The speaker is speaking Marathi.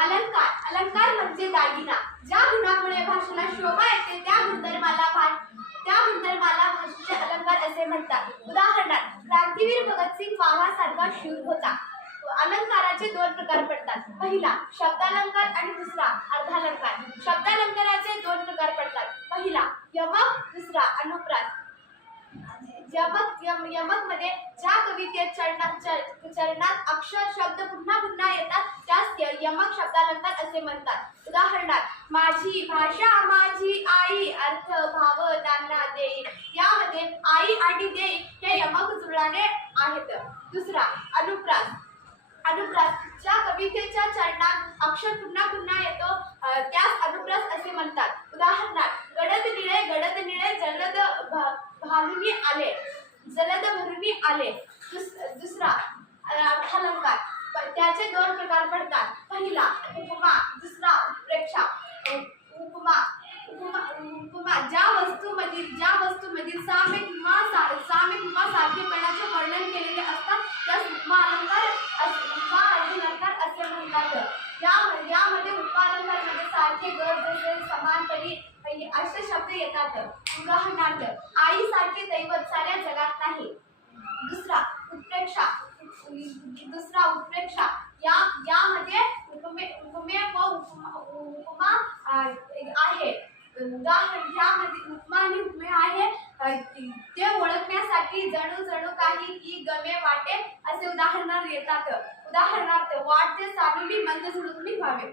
अलंकार अलंकार म्हणजे दागिना. ज्या गुणामुळे भाषेला शोभा येते त्या गुणधर्माला भाषेचे अलंकार असे म्हणतात. उदाहरणार्थ, क्रांतीवीर भगतसिंग वाघासारखा शूर होता. अलंकाराचे दोन प्रकार पडतात. पहिला शब्दालंकार आणि दुसरा अर्थालंकार. शब्दालंकाराचे दोन प्रकार पडतात. पहिला यमक, दुसरा अनुप्रास. यमक मध्ये ज्या कवितेत चरणात अक्षर शब्द पुन्हा पुन्हा येतात त्यास यमक शब्दालंकार असे म्हणतात. उदाहरणार्थ, माझी भाषा माझी आई, अर्थ भाव त्यांना देई. यामध्ये आई आणि देई हे यमक जुळणारे आहेत. दुसरा अनुप्रास. अनुप्रास ज्या कवितेच्या चरणात अक्षर पुन्हा पुन्हा येतो त्यास अनुप्रास असे म्हणतात. उदाहरणार्थ, गडद निळे जलद भरुनी आले. दुसरा अर्थालंकार. त्याचे दोन प्रकार पडतात. पहिला उपमा, दुसरा उत्प्रेक्षा. उपमा ज्या वस्तूमधील साम्य किंवा सारखेपणाचे वर्णन केलेले असतात त्यास उपमा अलंकार असे म्हणतात. यामध्ये उपमा अलंकारामध्ये सारखे, गट, जसे, समांतरी असे शब्द येतात. उदाहरणार्थ, आई सारखे दैवत साऱ्या जगात नाही. दुसरा उत्प्रेक्षा. यामध्ये उपमे व उपमा आहे. यामध्ये उपमा आणि उपमे आहे ते ओळखण्यासाठी जणू काही की गमे वाटे असे उदाहरण येतात. उदाहरणार्थ, वाटते चालुली मंद झुळुकली व्हावे.